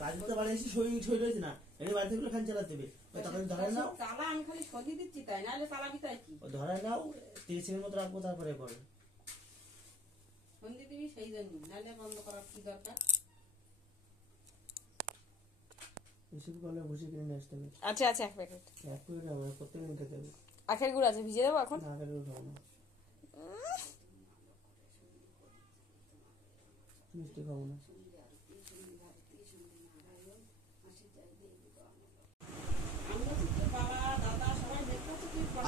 কাজে তো বাড়ি এসে সই রয়েছে না, এনে বাড়ি থেকে ফ্যান চালাতে দেবে, তাড়াতাড়ি ধরায় নাও। তালা আমি খালি সরিয়ে দিচ্ছি, তাই নাহলে তালা বিতাই কি ধরায় নাও, 30 সেকেন্ড মতো রাখবো, তারপরে করো। সন্ধি দিবি সেই জন্য, নাহলে বন্ধ করার কি দরকার। এসব করলে বসে কিনে নিয়ে আসতে হবে। আচ্ছা আচ্ছা, 1 প্যাকেট। 1 প্যাকেট আমার প্রত্যেকদিন খেতে হবে। আখের গুড় আছে, ভিজে দেবো এখন? না, আখের গুড় খাবো না, মিষ্টি খাবো না।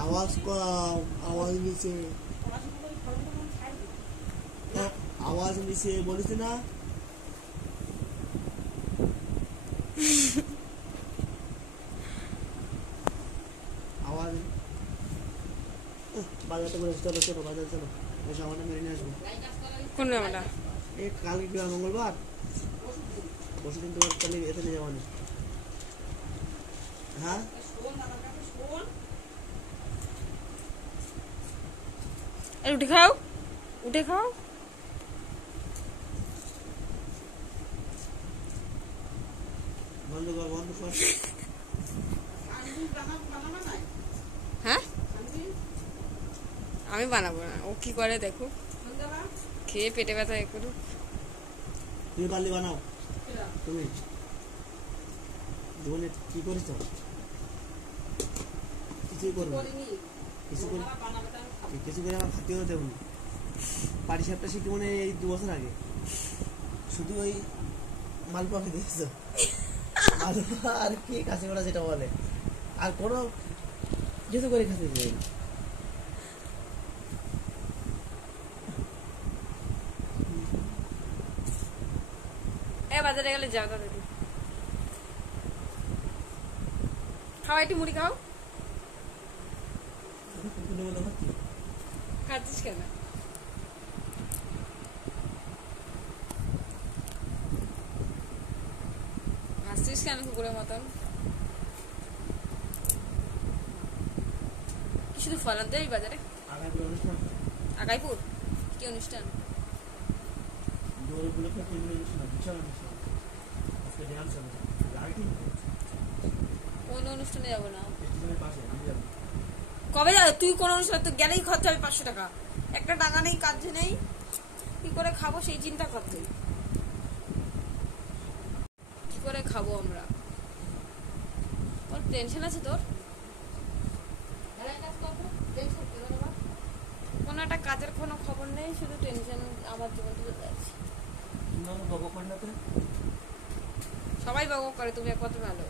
আওয়াজ কম, আওয়াজ নিচে, আওয়াজ নিচে বলিস না। আওয়াজ বাজারটা করে চলো চলো, বাজার চলো, এসে আমাদের মেরে নিয়ে আসবো। কোন মেলা? এই কালকে কি মঙ্গলবার, বসে দিন তোমার তাহলে এতে নিয়ে যাবো না। হ্যাঁ উঠে খাও, উঠে খাও। বন্ধ কর, বন্ধ কর। হ্যাঁ, আমি বানাবো না, ও কি করে দেখো, খেয়ে পেটে ব্যথা এ করুক। তুমি পারলে বানাও। তুমি জীবনে কি করেছ? কিছুই করবো, কিছু করে আমার খাতেও দেবো না। পাটি সাপটা শিখে মনে এই 2 বছর আগে শুধু ওই মালপোয়া খেতে দিয়েছ, মালপোয়া আর কি কাছে করা যেটা বলে, আর কোনো কিছু করে খেতে চাই না। বাজারে গেলে যাও তাড়াতাড়ি, খাও একটু মুড়ি খাও। খাচ্ছিস কেন? হাসছিস কেন কুকুরের মতন? কি শুধু ফলান দেয় বাজারে? আগাইপুর কি অনুষ্ঠান? কোন অনুষ্ঠানে যাবো না? কবে যাবে তুই? কোন অনুষ্ঠানে তো গেলেই খরচা হবে 500 টাকা, একটা টাকা নেই, কাজ নেই, কি করে খাবো সেই চিন্তা করতে। কি করে খাবো আমরা? তোর টেনশন আছে তোর? কোন একটা কাজের কোনো খবর নেই, শুধু টেনশন। আমার জীবন তো যাচ্ছে। সবাই বক করে, তুমি কত ভালো।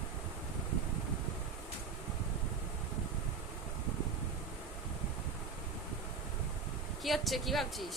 কি হচ্ছে, কি ভাবছিস?